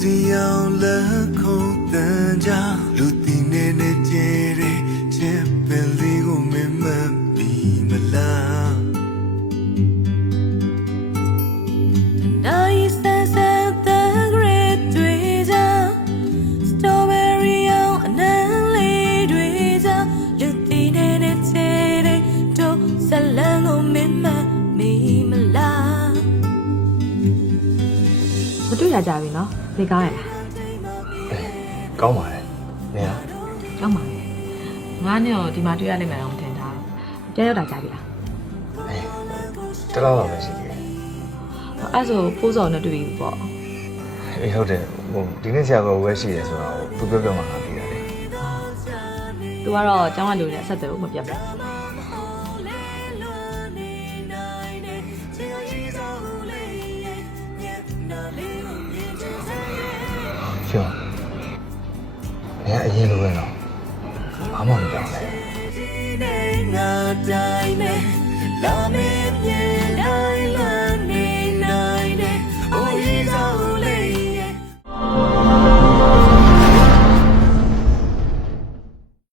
စီအောင်လက်ခုံတန်ကြလူတီနေနေကြတဲ့ချစ်ပင်လေးကိုမင်းမပြီးမလားနိုင်စစတဲ့ဂရစ်တွေကြစတော်ဘယ်ရီအောင်အနမ်းလေးတွေကြလူတီနေနေကြတဲ့တို့ဇလန်ကိုမင်းမပြီးမလားမတွေ့ရကြပြီနော်ဒီကောင်းရလားကောင်းပါလေနေရကောင်းပါလေငါနဲ့ဒီမှာတွေ့ရလိမ့်မယ်အောင်ထင်တာပြန်ရောက်တာကြပြီလားတလားတော့ပဲရှိသေးတယ်အဲ့ဆိုပိုးစော်နဲ့တွေ့ပြီပေါ့အေးဟုတ်တယ်ဟိုဒီနေ့ဆရာကဝဲရှိတယ်ဆိုတော့သူပြောပြောမှငါသိတာလေသူကတော့ကျောင်းကလူနဲ့အဆက်အသွယ်ကိုမပြတ်ဘူးကျော်နေအရင်လိုပဲနော်ဘာမှမပြောင်းလဲငါတိုင်းနဲ့လာမင်း